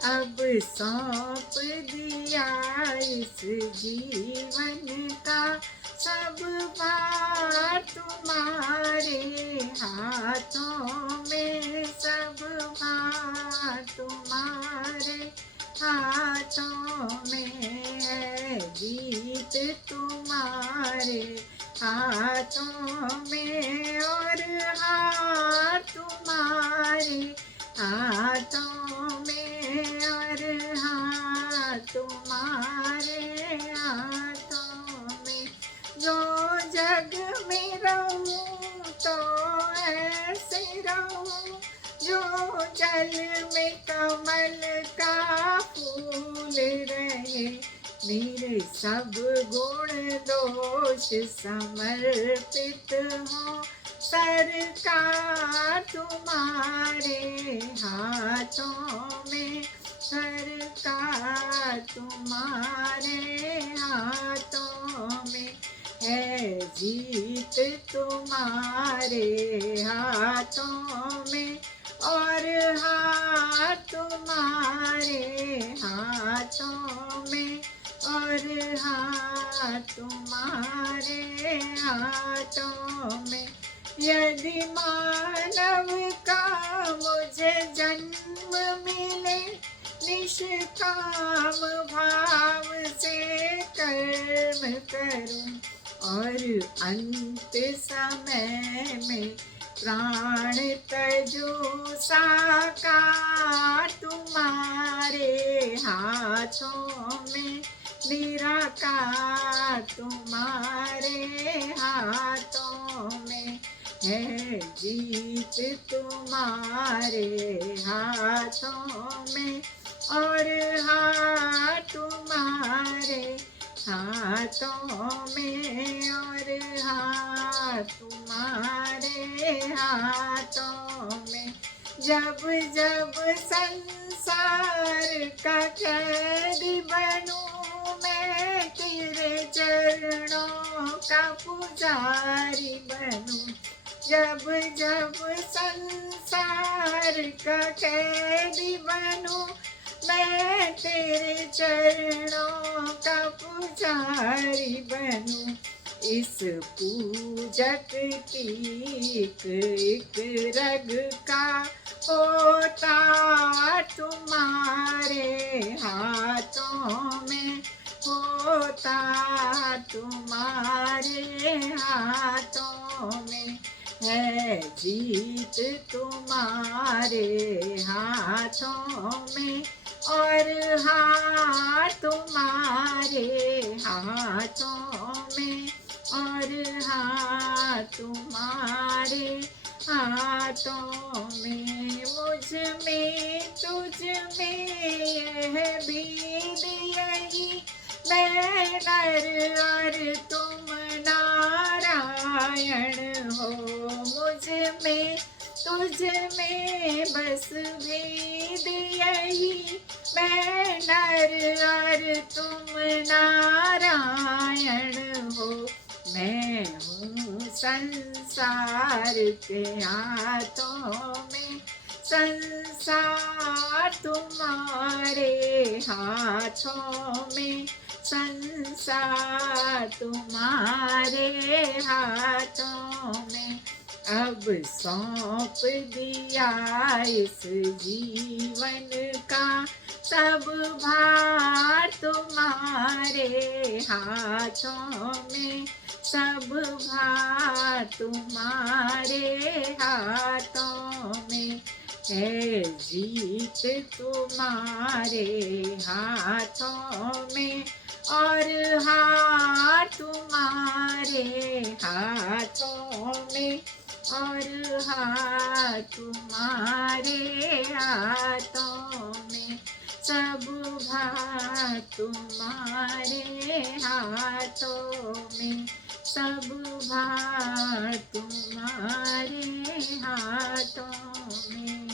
अब सौंप दिया इस जीवन का सब भार तुम्हारे हाथों में, सब भार तुम्हारे हाथों में है, जीत तुम्हारे हाथों में और हार तुम्हारे हाथों में और हार तुम्हारे हाथों में। जो जग में रहूं तो ऐसे रहूं, जो जल में कमल का फूल रहे, मेरे सब गुण दोष समर्पित हो सरकार तुम्हारे हाथों में, सरकार तुम्हारे हाथों में है, जीत तुम्हारे हाथों में और हार तुम्हारे हाथों में और हार तुम्हारे हाथों में। यदि मानव का मुझे जन्म मिले, निष्काम भाव से कर्म करूं और अंत समय में प्राण तजो साकार तुम्हारे हाथों में, निराकार तुम्हारे हाथों में है, जीत तुम्हारे हाथों में और हार तुम्हारे हाथों में और हार तुम्हारे हाथों में। जब जब संसार का कैदी बनूं मैं, तेरे चरणों का पुजारी बनूं, जब जब संसार का कैदी बनूं मैं, तेरे चरणों का पुजारी बनूं। इस पूजक की एक रग का होता तुम्हारे हाथों में, होता तुम्हारे हाथों में है, जीत तुम्हारे हाथों में और हार तुम्हारे हाथों में और हार तुम्हारे हाथों में। मुझ में तुझ में यह भेद यही, मैं नर और तुम नारायण हो, मुझ में तुझ में बस भेद यही, मैं नर और तुम नारायण हो। मैं हूँ संसार के हाथों में, संसार तुम्हारे हाथों में, संसार तुम्हारे हाथों में। अब सौंप दिया इस जीवन का सब भार तुम्हारे हाथों में, सब भार तुम्हारे हाथों में है, जीत तुम्हारे हाथों में और हार तुम्हारे हाथों में और हार तुम्हारे हाथों में, सब भार तुम्हारे हाथों में, सब भार तुम्हारे हाथों में।